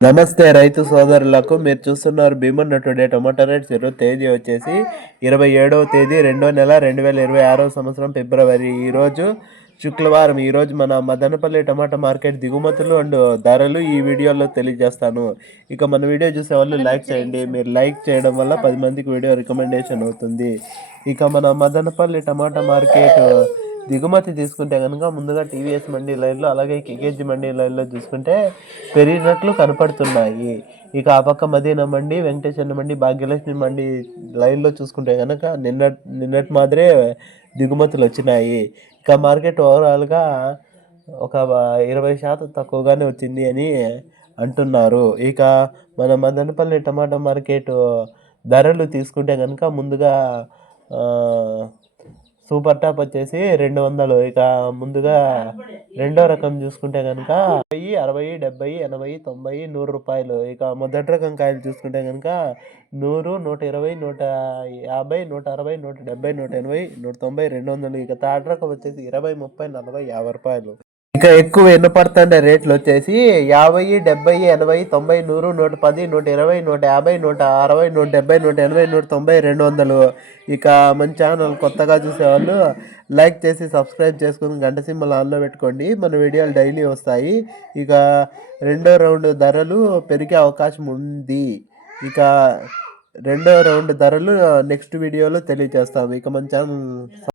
నమస్తే రైతు సోదరులకు. మీరు చూస్తున్నారు భీమన్ టుడే. టొమాటో రేట్స్ ఈరోజు తేదీ వచ్చేసి 27వ తేదీ 2వ నెల 2026వ సంవత్సరం ఫిబ్రవరి. ఈరోజు శుక్రవారం. ఈరోజు మన మదనపల్లి టమాటా మార్కెట్ దిగుమతులు అండ్ ధరలు ఈ వీడియోలో తెలియజేస్తాను. ఇక మన వీడియో చూసే వాళ్ళు లైక్ చేయండి. మీరు లైక్ చేయడం వల్ల 10 మందికి వీడియో రికమెండేషన్ అవుతుంది. ఇక మన మదనపల్లి టమాటా మార్కెట్ దిగుమతి తీసుకుంటే కనుక ముందుగా టీవీఎస్ మండీ లైన్లో, అలాగే కేకేజీ మండీ లైన్లో చూసుకుంటే పెరిగినట్లు కనపడుతున్నాయి. ఇక ఆ పక్క మదీనా మండి, వెంకటేశ్వర మండి, భాగ్యలక్ష్మి మండి లైన్లో చూసుకుంటే కనుక నిన్నటి మాదిరే దిగుమతులు వచ్చినాయి. ఇక మార్కెట్ ఓవరాల్గా ఒక 20% తక్కువగానే వచ్చింది అని అంటున్నారు. ఇక మన మదనపల్లి టమాటా మార్కెట్ ధరలు తీసుకుంటే కనుక ముందుగా సూపర్ టాప్ వచ్చేసి 200. ఇక ముందుగా రెండో రకం చూసుకుంటే కనుక 60, 70, 80, 90, 100 రూపాయలు. ఇక మొదటి రకం కాయలు చూసుకుంటే కనుక 100, 120, 150, 160, 170, 180, 190, 200. ఇక థర్డ్ రకం వచ్చేసి 20, 30, 40, 50 రూపాయలు. ఇక ఎక్కువ వినపడుతుండే రేట్లు వచ్చేసి 50, 70, 80, 90, 100, 110, 120, 150, 160, 170, 180, 190, 200. ఇక మన ఛానల్ కొత్తగా చూసేవాళ్ళు లైక్ చేసి సబ్స్క్రైబ్ చేసుకుని గంట సింబల్ ఆన్లో పెట్టుకోండి. మన వీడియోలు డైలీ వస్తాయి. ఇక రెండో రౌండ్ ధరలు పెరిగే అవకాశం ఉంది. ఇక రెండో రౌండ్ ధరలు నెక్స్ట్ వీడియోలో తెలియజేస్తాము. ఇక మన ఛానల్